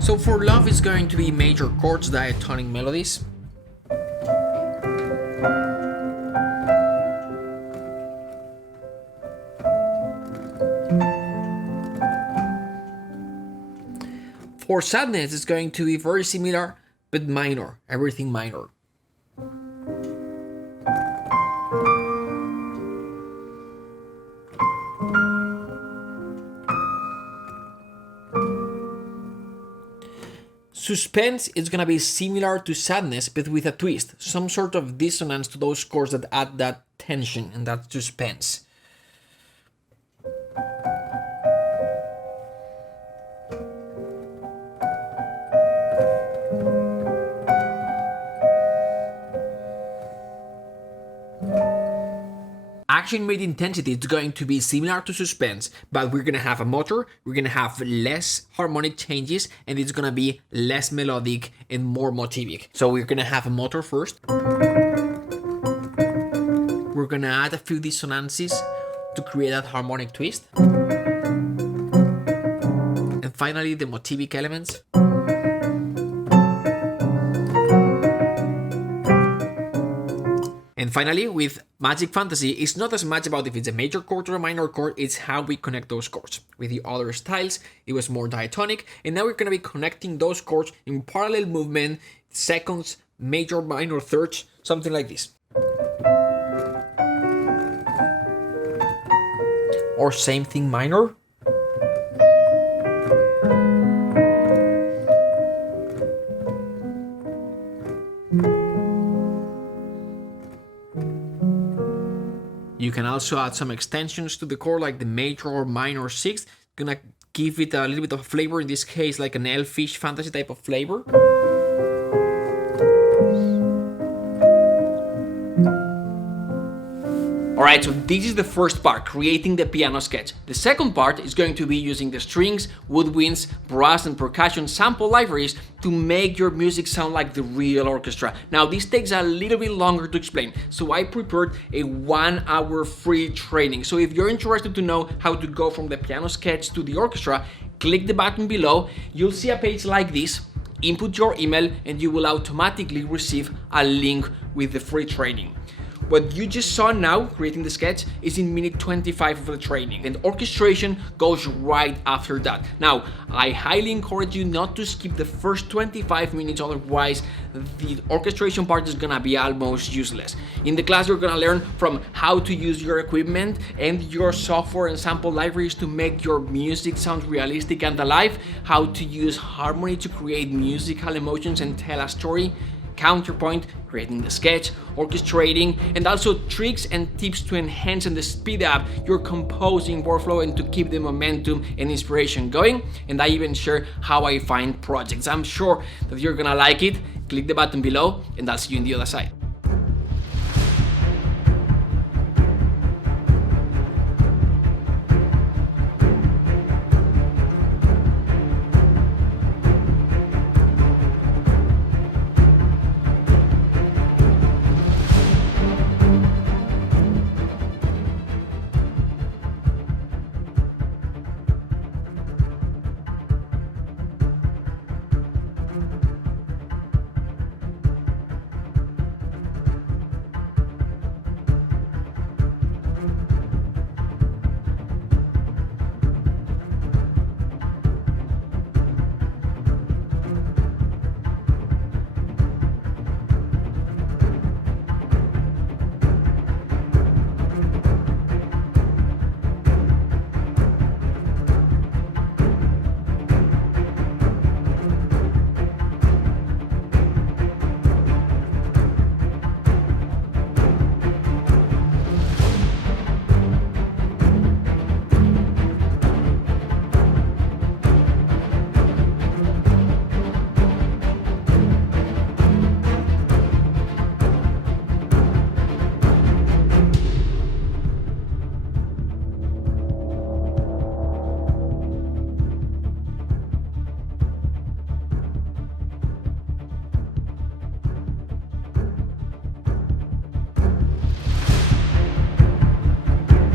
So for love, it's going to be major chords, diatonic melodies. For sadness, it's going to be very similar, but minor, everything minor. Suspense is gonna be similar to sadness, but with a twist, some sort of dissonance to those chords that add that tension and that suspense. Action made intensity is going to be similar to suspense, but we're gonna have a motor, we're gonna have less harmonic changes, and it's gonna be less melodic and more motivic. So we're gonna have a motor first. We're gonna add a few dissonances to create that harmonic twist. And finally, the motivic elements. And finally, with Magic Fantasy, it's not as much about if it's a major chord or a minor chord, it's how we connect those chords. With the other styles, it was more diatonic, and now we're going to be connecting those chords in parallel movement, seconds, major, minor, thirds, something like this. Or same thing minor. You can also add some extensions to the chord like the major or minor sixth, gonna give it a little bit of flavor, in this case like an elfish fantasy type of flavor. Alright, so this is the first part, creating the piano sketch. The second part is going to be using the strings, woodwinds, brass and percussion sample libraries to make your music sound like the real orchestra. Now this takes a little bit longer to explain, so I prepared a 1 hour free training. So if you're interested to know how to go from the piano sketch to the orchestra, click the button below. You'll see a page like this, input your email and you will automatically receive a link with the free training. What you just saw now, creating the sketch, is in minute 25 of the training, and orchestration goes right after that. Now, I highly encourage you not to skip the first 25 minutes, otherwise the orchestration part is gonna be almost useless. In the class, you're gonna learn from how to use your equipment and your software and sample libraries to make your music sound realistic and alive, how to use harmony to create musical emotions and tell a story, counterpoint, creating the sketch, orchestrating, and also tricks and tips to enhance and speed up your composing workflow and to keep the momentum and inspiration going. And I even share how I find projects. I'm sure that you're gonna like it. Click the button below and I'll see you on the other side.